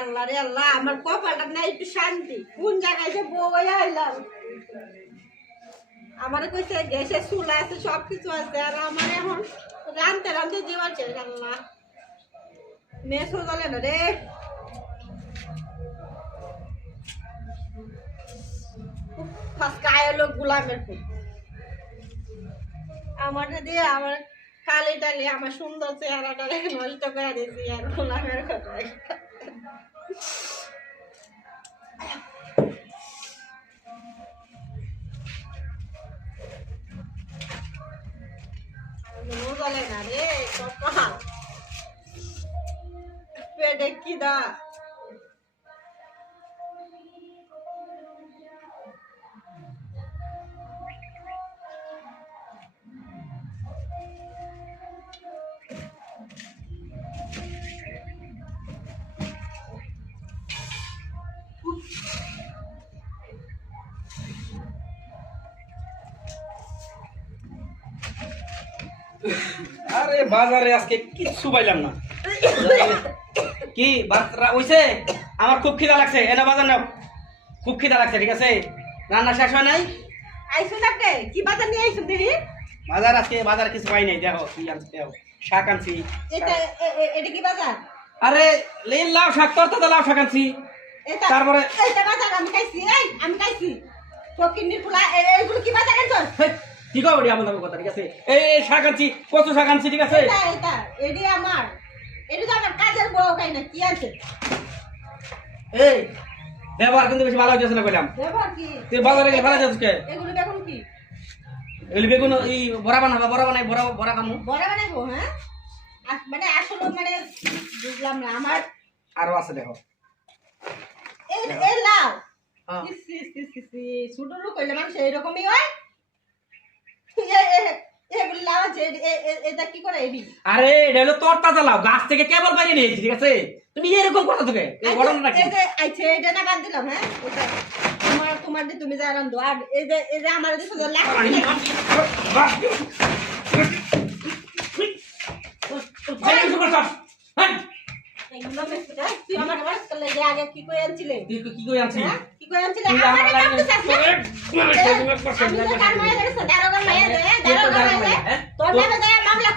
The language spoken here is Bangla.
আল্লাহ রে আল্লাহ, আমার কপালটা নাই একটু শান্তি। কোন জায়গায় যে বই আইলাম, আমার কইছে গ্যাসের চুলা আছে, সবকিছু আছে, আর আমার এখন রানতে রানতে জীবন শেষ। আল্লাহ, মেসো চলে না রে। লোক গুলামের খুব আমার দিয়ে আমার কালি টালি আমার সুন্দর চেহারাটা নষ্ট করে দিয়েছি আর গোলামের কথা। চলে না রে কপাল, পেটে কি দা। আরে বাজারে আজকে কিচ্ছু পাইলাম না। কি হইছে? আমার খুব খিদা লাগছে, এনে বাজার নাও। খুব খিদা লাগছে, ঠিক আছে? রান্না শেষ হয় নাই? আইসুন আপনি কি বাজার নিয়ে আইসুন দেখি? বাজার আজকে বাজার কিছু পাই নাই, দেখো কি আনছি। দেখো শাক আনছি। এটা কি বাজার? আরে লাউ শাক, তোর লাউ শাক আনছি। তারপরে এইটা বাজার আমি খাইছি, আমি খাইছি। ফকিন্নির ফুলা এইগুলো কি বাজার আনছস? কি কও ওডি আমার কথা, ঠিক আছে? এই শাক আনছি, কচু শাক আনছি, ঠিক আছে? এডি আমার, এডি তো আমার কাজের বউ খাই না, কি আছে? এই ব্যবহার কিন্তু বেশি ভালো হইতেছে না কইলাম। ব্যবহার কি? তুই বাজারে গেলে ভালো যাচ্ছিস কে? এগুলো বেগুন কি? এগুলো বেগুন এই বড়া বানাবা, বড়া খামু। বড়া বানাবো? হ্যাঁ, মানে আসলে মানে বুঝলাম না আমার। আরো আছে দেখো। এই লাউ ছোট লোক হইলে মানুষ এইরকমই হয়। এগুলো লাউ আছে, এটা কি করে এডি? আরে এটা হলো তোর তাজা লাউ, গাছ থেকে কেবল বাইরে নিয়েছি, ঠিক আছে? তুমি এরকম কথা তোকে ঘটনা কি? এই যে আইছে এটা না বাদ দিলাম। হ্যাঁ, তোমার দিয়ে তুমি যা রান্ধো, আর এই যে আমার দিছো যে লাউ তুই আমার বাস করলে যে আগে কি কই আনছিলে? তুই কি কই আনছিস? কি কই আনছিলে? আমার নাম তো সাসে আমি তো কার মায়া দেছ, দারোগা মায়া দে, তোর নামে যায় মামলা।